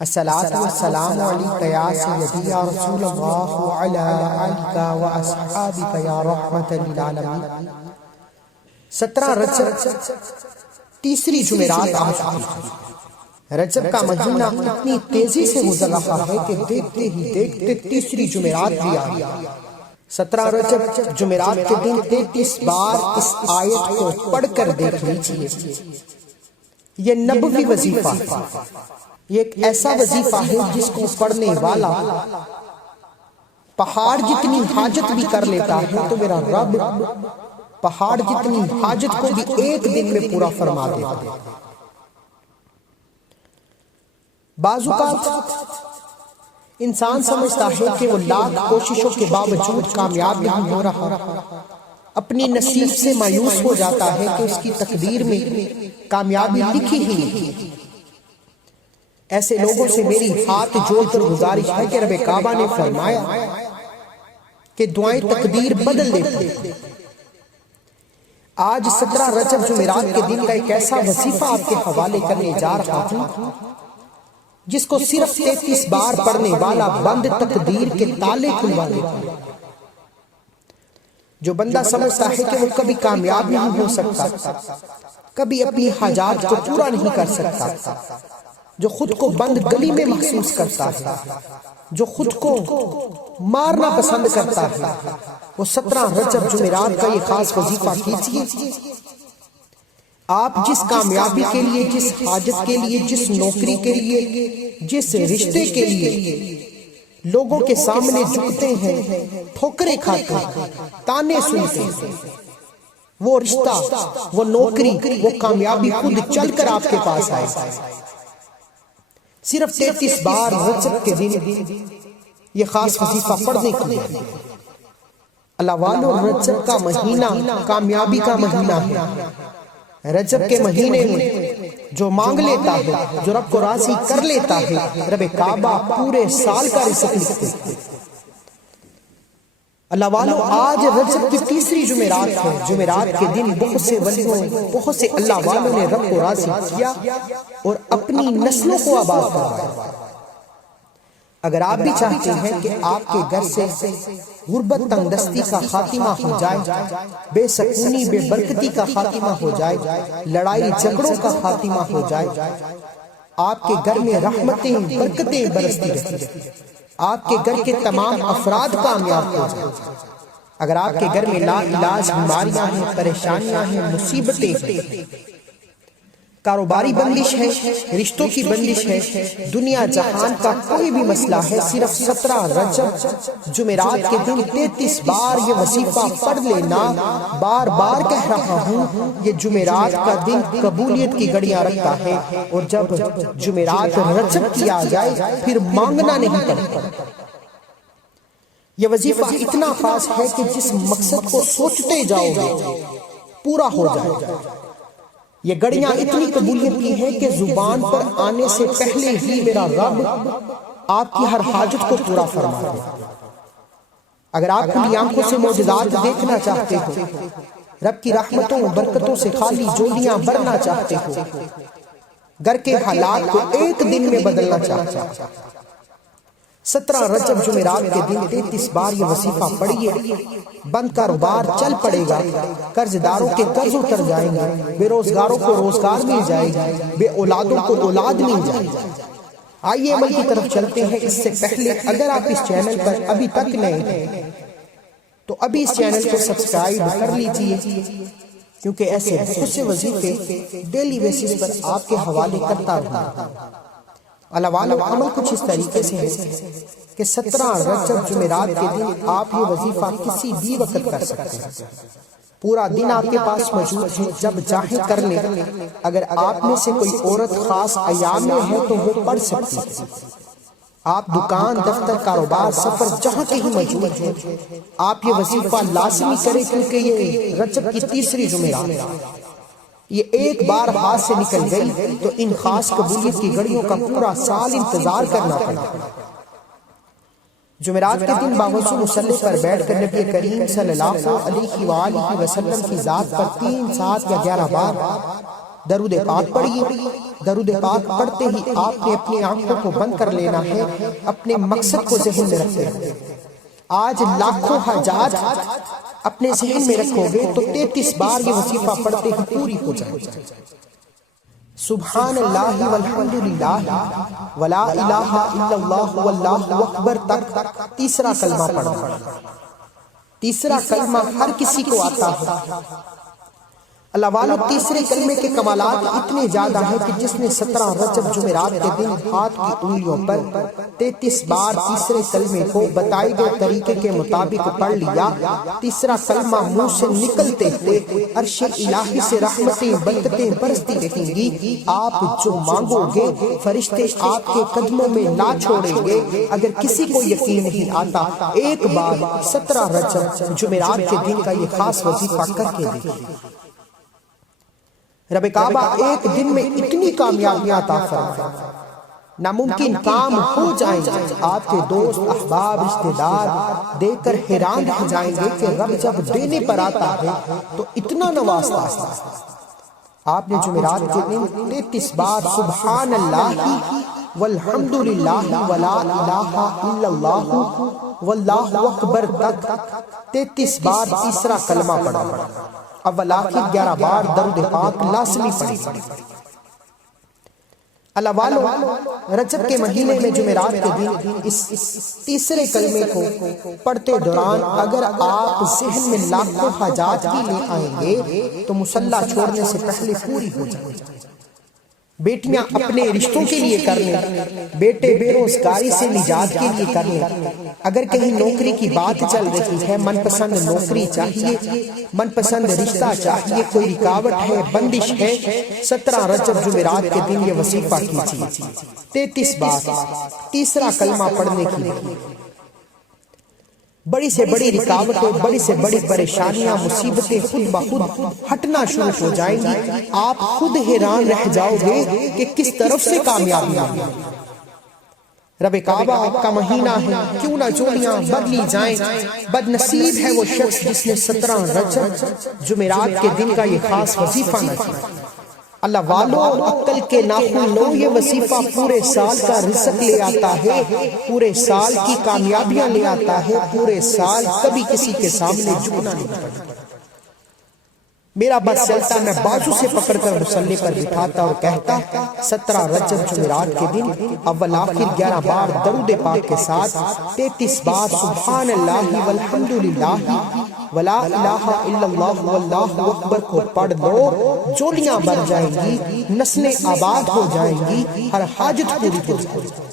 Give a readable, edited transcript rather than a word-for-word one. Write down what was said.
الصلاة والسلام علیک یا سیدی یا رسول اللہ وعلی آلک و اصحابک یا رحمت للعالمین۔ 17 رجب تیسری جمعرات آ چکی ہے۔ رجب کا مہینہ اتنی تیزی سے گزر رہا ہے کہ دیکھتے ہی دیکھتے تیسری جمعرات بھی آ گئی۔ 17 رجب جمعرات کے دن 33 بار اس آیت کو پڑھ کر دیکھ لیجیے۔ یہ نبوی وظیفہ ہے، یہ ایک ایسا وظیفہ ہے جس کو پڑھنے والا پہاڑ جتنی حاجت بھی کر لیتا ہے تو میرا رب پہاڑ جتنی حاجت کو بھی ایک دن میں پورا فرما دیتا ہے۔ بعض اوقات انسان سمجھتا ہے کہ وہ لاکھ کوششوں کے باوجود کامیاب نہیں ہو رہا، اپنی نصیب سے مایوس ہو جاتا ہے کہ اس کی تقدیر میں کامیابی لکھی ہی نہیں۔ ایسے لوگوں سے میری ہاتھ جوڑ کر گزارش ہے کہ رب کعبہ نے فرمایا کہ دعائیں تقدیر بدل دیتی ہیں۔ آج 17 رجب جمعرات کے دن کا ایک ایسا وظیفہ آپ کے حوالے کرنے جا رہا ہوں جس کو صرف 33 بار پڑھنے والا بند تقدیر کے تالے کھلوا دیتا ہے۔ جو بندہ سمجھتا ہے کہ وہ کبھی کامیاب نہیں ہو سکتا، کبھی اپنی حاجات کو پورا نہیں کر سکتا، جو خود کو بند گلی میں محسوس کرتا ہے، جو خود کو مارنا پسند کرتا ہے، وہ 17 رجب جمعرات کا یہ خاص وظیفہ کیجیے۔ آپ جس کامیابی کے لیے، جس حاجت کے لیے، جس نوکری کے لیے، جس رشتے کے لیے لوگوں کے سامنے جھکتے ہیں، ٹھوکریں کھاتے ہیں، تانے سنتے ہیں، وہ رشتہ، وہ نوکری، وہ کامیابی خود چل کر آپ کے پاس آئے۔ صرف 33 بار رجب کے دن یہ خاص وظیفہ پڑھنے کے لیے۔ اللہ والو، رجب کا مہینہ کامیابی کا مہینہ ہے۔ رجب کے مہینے میں جو مانگ لیتا ہے، جو رب کو راضی کر لیتا ہے، رب کعبہ پورے سال کا رزق لکھتے ہیں۔ اللہ والو، آج رجب کی تیسری جمعرات ہے۔ جمعرات کے دن بہت سے ولیوں، بہت سے اللہ والوں نے رب کو راضی کیا اور اپنی نسلوں کو آباد کروایا۔ اگر آپ بھی چاہتے ہیں کہ آپ کے گھر سے غربت، تنگ دستی کا خاتمہ ہو جائے، بے سکونی، بے برکتی کا خاتمہ ہو جائے، لڑائی جھگڑوں کا خاتمہ ہو جائے، آپ کے گھر میں رحمتیں، برکتیں برستی رہیں، آپ کے گھر کے تمام افراد کامیاب ہو جائیں، اگر آپ کے گھر میں لا علاج بیماریاں ہیں، پریشانیاں ہیں، مصیبتیں ہیں، کاروباری بندش ہے، رشتوں کی بندش ہے، دنیا جہان کا کوئی بھی مسئلہ ہے، صرف 17 رجب جمعرات کے دن 33 بار یہ وظیفہ پڑھ لینا۔ بار بار کہہ رہا ہوں، یہ جمعرات کا دن قبولیت کی گھڑیاں رکھتا ہے، اور جب جمعرات رجب کی آ جائے پھر مانگنا نہیں پڑتا۔ یہ وظیفہ اتنا خاص ہے کہ جس مقصد کو سوچتے جاؤ گے پورا ہو جائے۔ یہ گھڑیاں اتنی قبولیت کی ہیں کہ زبان پر آنے سے پہلے ہی میرا رب آپ کی ہر حاجت کو پورا فرما دے۔ اگر آپ کھلی آنکھوں سے معجزات دیکھنا چاہتے ہو، رب کی رحمتوں برکتوں سے خالی جولیاں بھرنا چاہتے ہو، گھر کے حالات کو ایک دن میں بدلنا چاہتے ہو، 17 رجب جمعرات کے دن 33 بار یہ وظیفہ پڑھیے۔ بند کاروبار چل پڑے گا، قرض داروں کے قرض اتر جائیں گے، بے روزگاروں کو روزگار مل جائے گا، بے اولادوں کو اولاد مل جائے گا۔ آئیے عمل کی طرف چلتے ہیں۔ اس سے پہلے اگر آپ اس چینل پر ابھی تک نئے ہیں تو ابھی اس چینل کو سبسکرائب کر لیجئے، کیونکہ ایسے بہت سے وظیفے ڈیلی بیسس پر آپ کے حوالے کرتا رہوں۔ اللہ والو، عمل کچھ اس طریقے سے ہے کہ 17 رجب جمعرات کے دن آپ یہ وظیفہ کسی بھی وقت کر سکتے ہیں۔ پورا دن آپ کے پاس موجود ہے، جب چاہیں کر لیں۔ اگر آپ میں سے کوئی عورت خاص ایام میں ہے تو وہ پڑھ سکتی ہے۔ آپ دکان، دفتر، کاروبار، سفر جہاں کہیں موجود ہیں، آپ یہ وظیفہ لازمی کریں، کیونکہ یہ رجب کی تیسری جمعرات، یہ ایک بار ہاتھ سے نکل گئی تو ان خاص قبولیت کی گھڑیوں کا پورا سال انتظار کرنا پڑا۔ جمعرات کے دن باوضو مصلی پر بیٹھ کر نبی کریم صلی اللہ علیہ وآلہ وسلم کی ذات پر 3، 7 یا 11 بار درود پاک پڑھیے۔ درود پاک پڑھتے ہی آپ نے اپنی آنکھوں کو بند کر لینا ہے، اپنے مقصد کو ذہن میں رکھتے ہیں۔ آج لاکھوں حاجات اپنے ذہن میں رکھو گے تو 33 بار یہ وظیفہ پڑھتے ہی پوری ہو جائے گی۔ سبحان اللہ والحمدللہ ولا الہ الا اللہ واللہ اکبر تک تیسرا کلمہ پڑھنا۔ تیسرا کلمہ ہر کسی کو آتا ہے۔ اللہ والو، تیسرے کلمے کے کمالات اتنے زیادہ ہیں کہ جس نے 17 رجب جمعرات کے دن ہاتھ کی انگلیوں پر 33 بار تیسرے کلمے کو بتائے گئے طریقے کے مطابق پڑھ لیا، تیسرا کلمہ منہ سے نکلتے ہوئے عرش الہی سے رحمتیں برکتیں برستی رہیں گی۔ آپ جو مانگو گے فرشتے آپ کے قدموں میں لا چھوڑیں گے۔ اگر کسی کو یقین نہیں آتا، ایک بار 17 رجب جمعرات کے دن کا یہ خاص وظیفہ کر کے دیکھیں۔ رب کعبہ ایک دن میں اتنی کامیابیاں عطا فرمائے، ناممکن کام ہو جائیں گے۔ آپ کے دوست احباب رشتہ دار دیکھ کر حیران رہ جائیں گے کہ رب جب دینے پر آتا ہے تو اتنا نوازتا ہے۔ آپ نے جمعرات کے دن 33 بار سبحان اللہ والحمدللہ ولا الہ الا اللہ واللہ اکبر تک 33 بار تیسرا کلمہ پڑھا۔ اول آخر 11 بار درود پاک لازمی پڑھی۔ اللہ والو، رجب کے مہینے میں جمعرات کے دن اس تیسرے کلمے کو پڑھتے دوران اگر آپ ذہن میں لاکھوں حاجات کی لے آئیں گے تو مصلی چھوڑنے سے پہلے پوری ہو جائے گی۔ بیٹیاں اپنے رشتوں کے لیے کر لیں، بیٹے بے روزگاری سے نجات کے لیے کر لیں۔ اگر کہیں نوکری کی بات چل رہی ہے، من پسند نوکری چاہیے، من پسند رشتہ چاہیے، کوئی رکاوٹ ہے، بندش ہے، 17 رجب جمعرات کے دن یہ وظیفہ کیجیے 33 بار تیسرا کلمہ پڑھنے کے لیے۔ بڑی سے بڑی رکاوٹیں، بڑی سے بڑی پریشانیاں، مصیبتیں خود بخود ہٹنا شروع ہو جائیں گی۔ آپ خود حیران رہ جاؤ گے کہ کس طرف سے کامیابیاں ہیں۔ رب کعبہ کا مہینہ ہے، کیوں نہ جوڑیاں بدلی جائیں۔ بد نصیب ہے وہ شخص جس نے 17 رجب جمعرات کے دن کا یہ خاص وظیفہ نہ کیا۔ اللہ والو، عقل کے ناخن لو، یہ وظیفہ پورے سال کا رزق لے آتا ہے، پورے سال کی کامیابیاں لے آتا ہے، پورے سال کبھی کسی کے سامنے جھکنا نہیں پڑتا۔ میرا بس چلتا، میں بازو سے پکڑ کر مصلی پر بٹھاتا اور کہتا 17 رجب جمعرات کے دن اول آخر 11 بار درود پاک کے ساتھ 33 بار سبحان اللہ والحمدللہ ولا الہ الا اللہ واللہ اکبر کو پڑھ لو، جوڑیاں بن جائیں گی، نسلیں آباد ہو جائیں گی، ہر حاجت پوری ہو جائے گی۔